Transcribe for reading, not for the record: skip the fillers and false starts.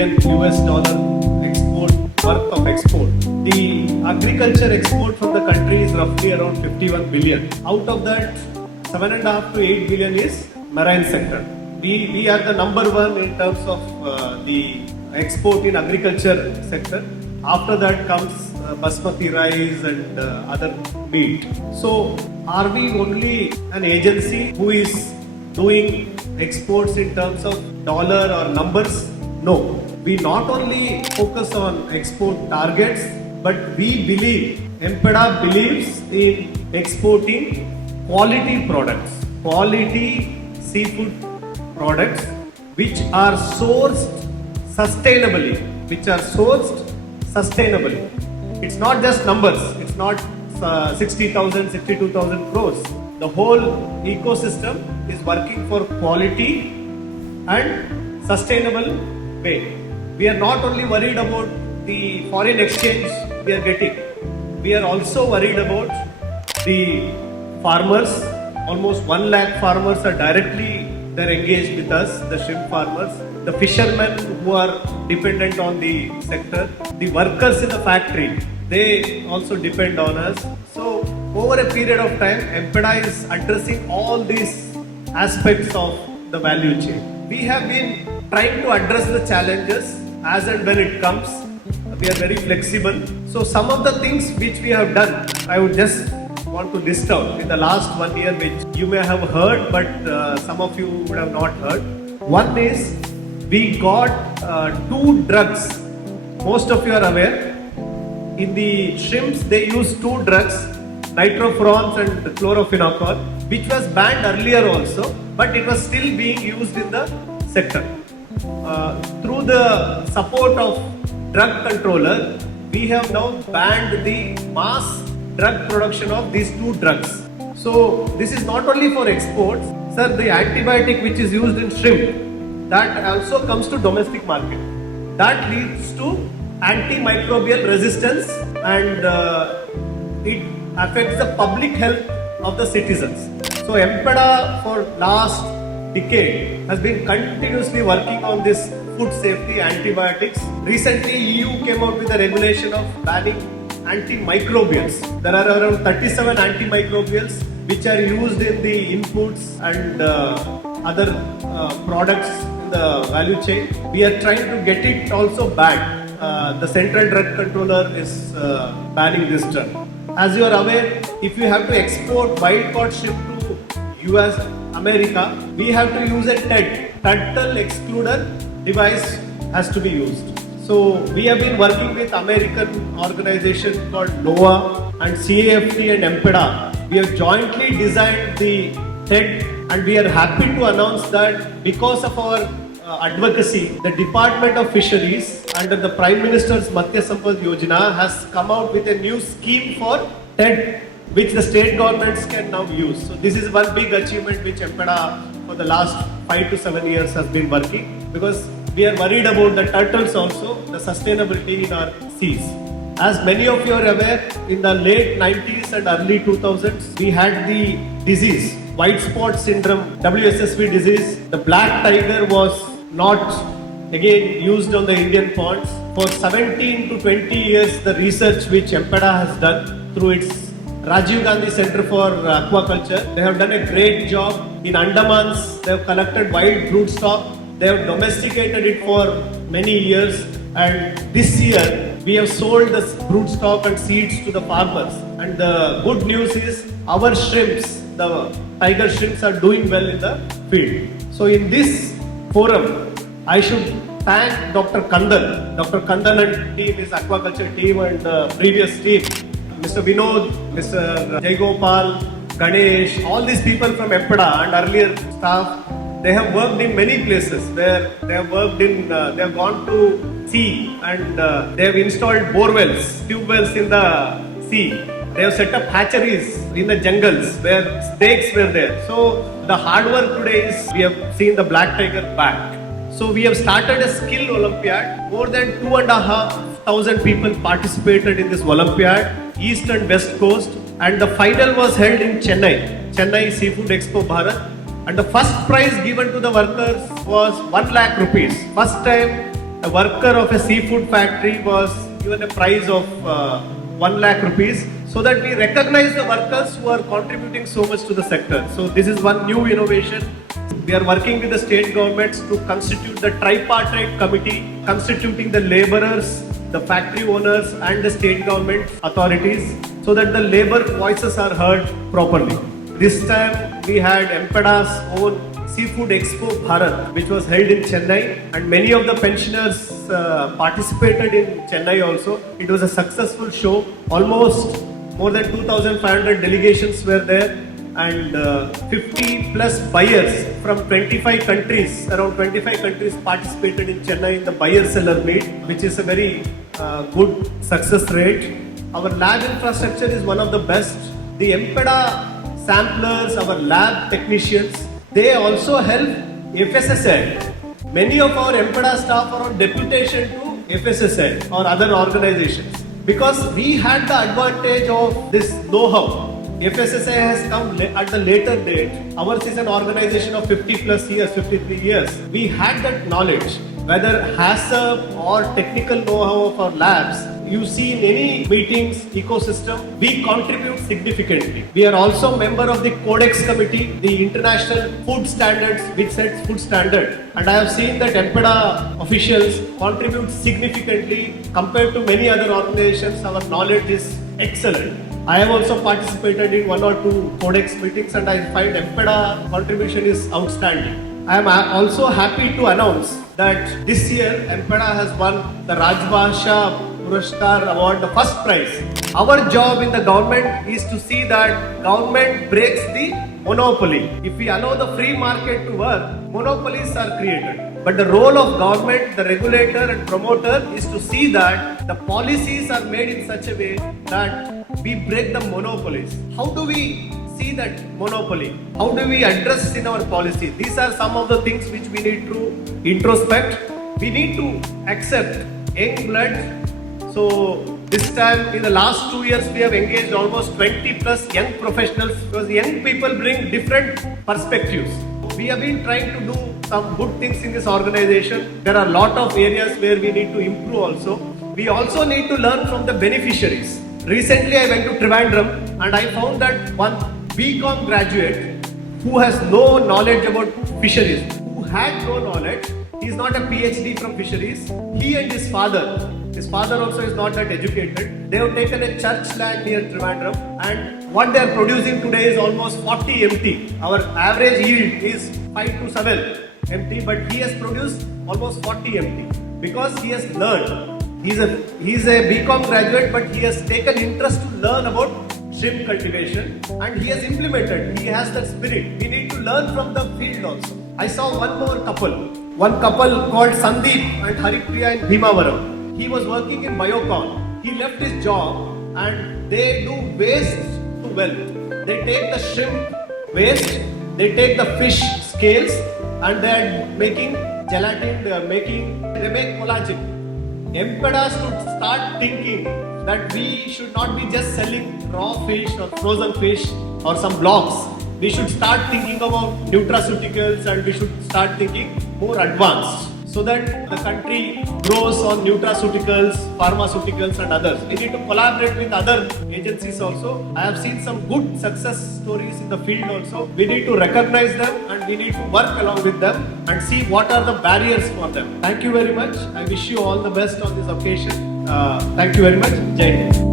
billion export worth of export. The agriculture export from the country is roughly around 51 billion. Out of that, 7.5 to 8 billion is marine sector. We are the number one in terms of the export in agriculture sector. After that comes basmati rice and other meat. So are we only an agency who is doing exports in terms of dollar or numbers? No. We not only focus on export targets, but we believe, MPEDA believes in exporting quality products, quality seafood products which are sourced sustainably, It's not just numbers, it's not 60,000, 62,000 crores. The whole ecosystem is working for quality and sustainable way. We are not only worried about the foreign exchange we are getting, we are also worried about the farmers. Almost 1 lakh farmers are they're engaged with us, the shrimp farmers, the fishermen who are dependent on the sector, the workers in the factory, they also depend on us. So over a period of time, MPEDA is addressing all these aspects of the value chain. We have been trying to address the challenges as and when it comes. We are very flexible. So some of the things which we have done, I would just want to list out in the last 1 year, which you may have heard, but some of you would have not heard. One is we got 2 drugs. Most of you are aware. In the shrimps, they use 2 drugs, nitrofurans and chlorophenol, which was banned earlier also, but it was still being used in the sector. Through the support of drug controller, we have now banned the mass drug production of these 2 drugs. So this is not only for exports. Sir, the antibiotic which is used in shrimp, that also comes to domestic market. That leads to antimicrobial resistance and it affects the public health of the citizens. So MPEDA for last decade has been continuously working on this food safety, antibiotics. Recently EU came out with a regulation of banning antimicrobials. There are around 37 antimicrobials which are used in the inputs and other products in the value chain. We are trying to get it also banned. The Central Drug Controller is banning this drug. As you are aware, if you have to export wild-caught shrimp to US, America, we have to use a TED, turtle excluder device has to be used. So we have been working with American organization called NOAA and CAFT and MPEDA. We have jointly designed the TED and we are happy to announce that because of our advocacy, the Department of Fisheries under the Prime Minister's Matsya Sampad Yojana has come out with a new scheme for TED which the state governments can now use. So this is one big achievement which MPEDA for the last 5 to 7 years has been working, because we are worried about the turtles also, the sustainability in our seas. As many of you are aware, in the late 90s and early 2000s, we had the disease, white spot syndrome, WSSV disease. The black tiger was not again used on the Indian ponds. For 17 to 20 years, the research which MPEDA has done through its Rajiv Gandhi Center for Aquaculture, they have done a great job. In Andamans, they have collected wild broodstock. They have domesticated it for many years, and this year we have sold the broodstock and seeds to the farmers. And the good news is our shrimps, the tiger shrimps, are doing well in the field. So in this forum, I should thank Dr. Kandan. Dr. Kandan and team, his aquaculture team and the previous team, Mr. Vinod, Mr. Jaygopal, Ganesh, all these people from MPEDA and earlier staff. They have worked in many places where they have gone to sea and they have installed bore wells, tube wells in the sea. They have set up hatcheries in the jungles where snakes were there. So the hard work today is we have seen the black tiger back. So we have started a skill Olympiad. More than 2,500 people participated in this Olympiad, east and west coast. And the final was held in Chennai Seafood Expo Bharat. And the first prize given to the workers was 1 lakh rupees. First time A worker of a seafood factory was given a prize of 1 lakh rupees, so that we recognize the workers who are contributing so much to the sector. So this is one new innovation. We are working with the state governments to constitute the tripartite committee, constituting the laborers, the factory owners and the state government authorities, so that the labor voices are heard properly. This time we had MPEDA's own Seafood Expo Bharat, which was held in Chennai, and many of the pensioners participated in Chennai also. It was a successful show. Almost more than 2,500 delegations were there, and 50 plus buyers from 25 countries, around 25 countries participated in Chennai in the buyer-seller meet, which is a very good success rate. Our lab infrastructure is one of the best. The MPEDA samplers, our lab technicians, they also help FSSAI. Many of our MPEDA staff are on deputation to FSSAI or other organizations, because we had the advantage of this know-how. FSSAI has come at the later date. Ours is an organization of 50 plus years, 53 years. We had that knowledge, whether HACCP or technical know-how of our labs. You see in any meetings, ecosystem, we contribute significantly. We are also member of the Codex Committee, the international food standards, which sets food standard. And I have seen that MPEDA officials contribute significantly compared to many other organizations. Our knowledge is excellent. I have also participated in 1 or 2 Codex meetings, and I find MPEDA contribution is outstanding. I am also happy to announce that this year MPEDA has won the Rajbhasha Puraskar Award, the first prize. Our job in the government is to see that government breaks the monopoly. If we allow the free market to work, monopolies are created. But the role of government, the regulator and promoter, is to see that the policies are made in such a way that we break the monopolies. How do we see that monopoly? How do we address in our policy? These are some of the things which we need to introspect. We need to accept young blood. So this time, in the last 2 years, we have engaged almost 20 plus young professionals, because young people bring different perspectives. We have been trying to do some good things in this organization. There are a lot of areas where we need to improve also. We also need to learn from the beneficiaries. Recently, I went to Trivandrum and I found that one BCom graduate who has no knowledge about fisheries, who had no knowledge, he is not a PhD from fisheries. He and his father also is not that educated. They have taken a church land near Trivandrum, and what they are producing today is almost 40 MT. Our average yield is 5 to 7 MT, but he has produced almost 40 MT because he has learned. He is a BCom graduate, but he has taken interest to learn about shrimp cultivation, and he has implemented. He has that spirit. We need to learn from the field also. I saw one couple called Sandeep and Haripriya in Bhimavaram. He was working in Biocon. He left his job and they do waste to wealth. They take the shrimp waste, they take the fish scales, and they are making gelatin, they make collagen. MPEDA should start thinking that we should not be just selling raw fish or frozen fish or some blocks. We should start thinking about nutraceuticals, and we should start thinking more advanced, so that the country grows on nutraceuticals, pharmaceuticals and others. We need to collaborate with other agencies also. I have seen some good success stories in the field also. We need to recognize them and we need to work along with them and see what are the barriers for them. Thank you very much. I wish you all the best on this occasion. Thank you very much. Jai Hind.